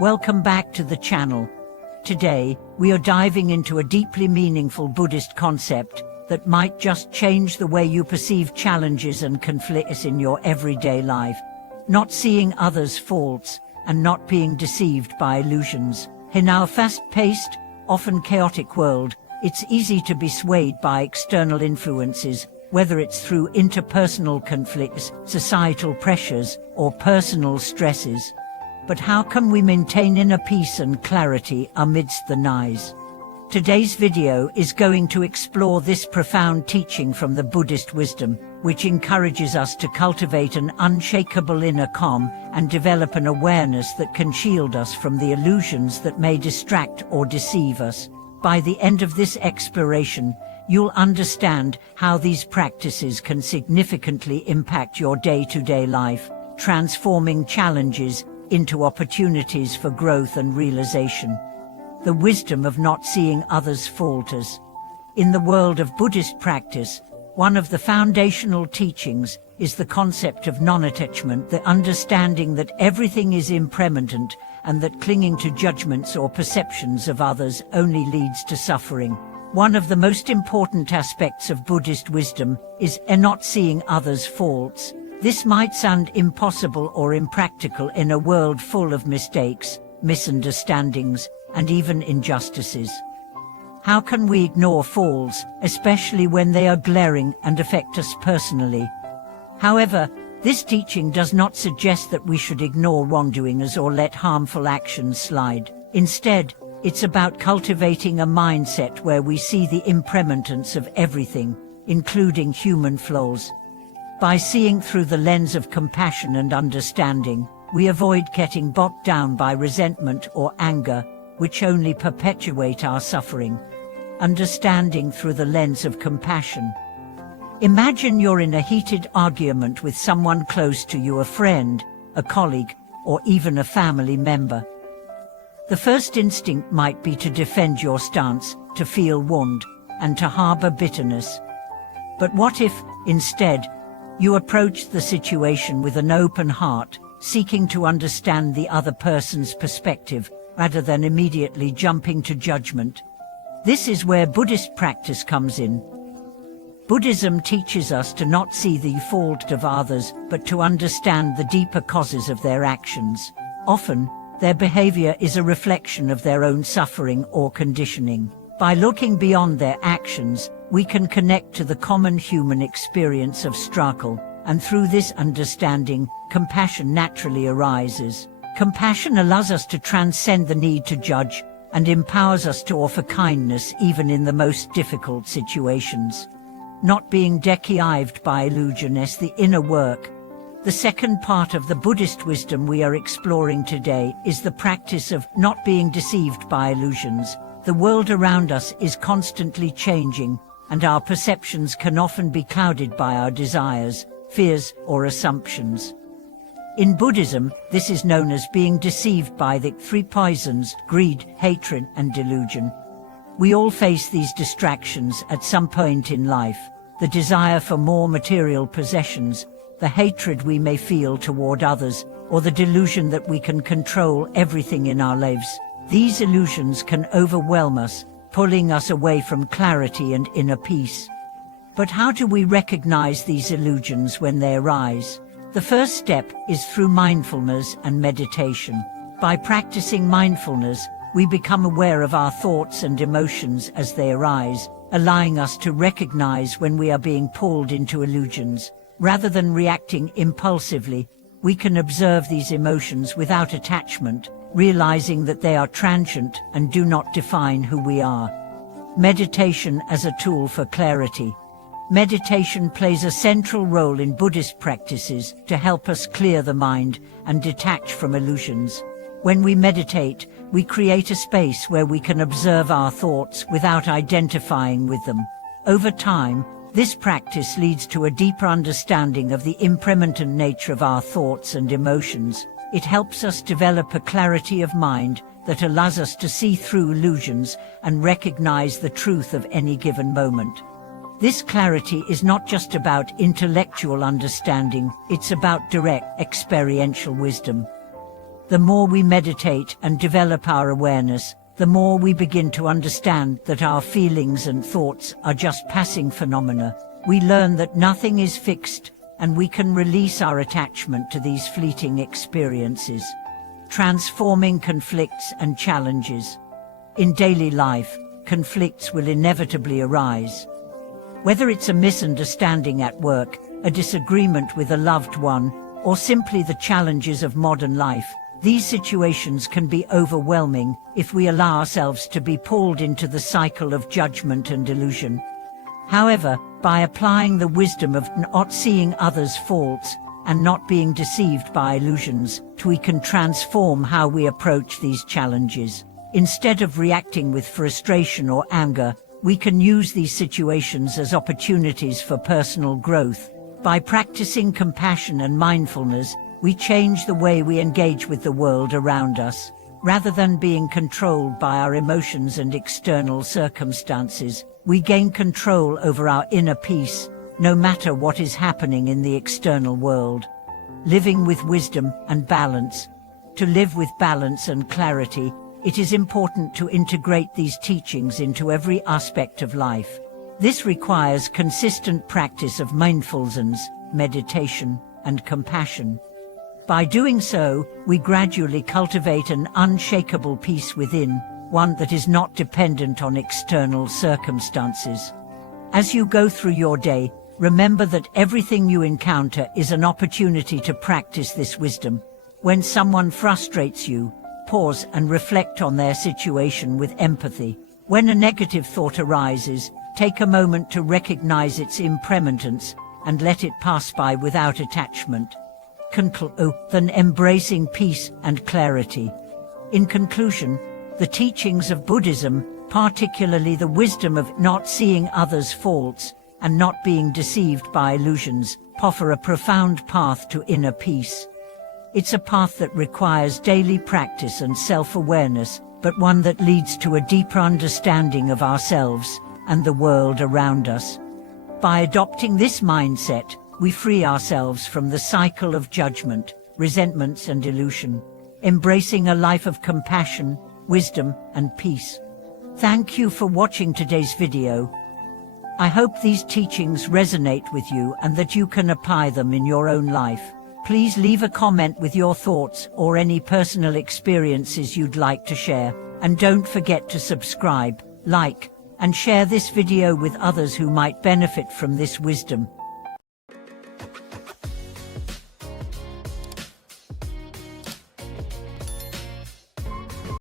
Welcome back to the channel. Today, we are diving into a deeply meaningful Buddhist concept that might just change the way you perceive challenges and conflicts in your everyday life. Not seeing others' faults and not being deceived by illusions. In our fast-paced, often chaotic world, it's easy to be swayed by external influences, whether it's through interpersonal conflicts, societal pressures, or personal stresses. But how can we maintain inner peace and clarity amidst the noise? Today's video is going to explore this profound teaching from the Buddhist wisdom, which encourages us to cultivate an unshakable inner calm and develop an awareness that can shield us from the illusions that may distract or deceive us. By the end of this exploration, you'll understand how these practices can significantly impact your day-to-day life, transforming challenges into opportunities for growth and realization. The wisdom of not seeing others' faults. In the world of Buddhist practice, one of the foundational teachings is the concept of non-attachment, the understanding that everything is impermanent and that clinging to judgments or perceptions of others only leads to suffering. One of the most important aspects of Buddhist wisdom is not seeing others' faults. This might sound impossible or impractical in a world full of mistakes, misunderstandings, and even injustices. How can we ignore faults, especially when they are glaring and affect us personally? However, this teaching does not suggest that we should ignore wrongdoings or let harmful actions slide. Instead, it's about cultivating a mindset where we see the impermanence of everything, including human flaws. By seeing through the lens of compassion and understanding, we avoid getting bogged down by resentment or anger, which only perpetuate our suffering. Understanding through the lens of compassion. Imagine you're in a heated argument with someone close to you, a friend, a colleague, or even a family member. The first instinct might be to defend your stance, to feel wounded, and to harbor bitterness. But what if, instead, you approach the situation with an open heart, seeking to understand the other person's perspective, rather than immediately jumping to judgment? This is where Buddhist practice comes in. Buddhism teaches us to not see the fault of others, but to understand the deeper causes of their actions. Often, their behavior is a reflection of their own suffering or conditioning. By looking beyond their actions, we can connect to the common human experience of struggle, and through this understanding, compassion naturally arises. Compassion allows us to transcend the need to judge, and empowers us to offer kindness even in the most difficult situations. Not being deceived by illusion is the inner work. The second part of the Buddhist wisdom we are exploring today is the practice of not being deceived by illusions. The world around us is constantly changing, and our perceptions can often be clouded by our desires, fears, or assumptions. In Buddhism, this is known as being deceived by the three poisons: greed, hatred, and delusion. We all face these distractions at some point in life: the desire for more material possessions, the hatred we may feel toward others, or the delusion that we can control everything in our lives. These illusions can overwhelm us, pulling us away from clarity and inner peace. But how do we recognize these illusions when they arise? The first step is through mindfulness and meditation. By practicing mindfulness, we become aware of our thoughts and emotions as they arise, allowing us to recognize when we are being pulled into illusions. Rather than reacting impulsively, we can observe these emotions without attachment, realizing that they are transient and do not define who we are. Meditation as a tool for clarity. Meditation plays a central role in Buddhist practices to help us clear the mind and detach from illusions. When we meditate, we create a space where we can observe our thoughts without identifying with them. Over time, this practice leads to a deeper understanding of the impermanent nature of our thoughts and emotions. It helps us develop a clarity of mind that allows us to see through illusions and recognize the truth of any given moment. This clarity is not just about intellectual understanding, it's about direct experiential wisdom. The more we meditate and develop our awareness, the more we begin to understand that our feelings and thoughts are just passing phenomena. We learn that nothing is fixed, and we can release our attachment to these fleeting experiences. Transforming conflicts and challenges. In daily life, conflicts will inevitably arise. Whether it's a misunderstanding at work, a disagreement with a loved one, or simply the challenges of modern life, these situations can be overwhelming if we allow ourselves to be pulled into the cycle of judgment and illusion. However, by applying the wisdom of not seeing others' faults and not being deceived by illusions, we can transform how we approach these challenges. Instead of reacting with frustration or anger, we can use these situations as opportunities for personal growth. By practicing compassion and mindfulness, we change the way we engage with the world around us. Rather than being controlled by our emotions and external circumstances, we gain control over our inner peace, no matter what is happening in the external world. Living with wisdom and balance. To live with balance and clarity, it is important to integrate these teachings into every aspect of life. This requires consistent practice of mindfulness, meditation, and compassion. By doing so, we gradually cultivate an unshakable peace within, one that is not dependent on external circumstances. As you go through your day, remember that everything you encounter is an opportunity to practice this wisdom. When someone frustrates you, pause and reflect on their situation with empathy. When a negative thought arises, take a moment to recognize its impermanence and let it pass by without attachment. Then embracing peace and clarity. In conclusion, the teachings of Buddhism, particularly the wisdom of not seeing others' faults and not being deceived by illusions, offer a profound path to inner peace. It's a path that requires daily practice and self-awareness, but one that leads to a deeper understanding of ourselves and the world around us. By adopting this mindset, we free ourselves from the cycle of judgment, resentments and illusion, embracing a life of compassion, wisdom and peace. Thank you for watching today's video. I hope these teachings resonate with you and that you can apply them in your own life. Please leave a comment with your thoughts or any personal experiences you'd like to share, and don't forget to subscribe, like, and share this video with others who might benefit from this wisdom.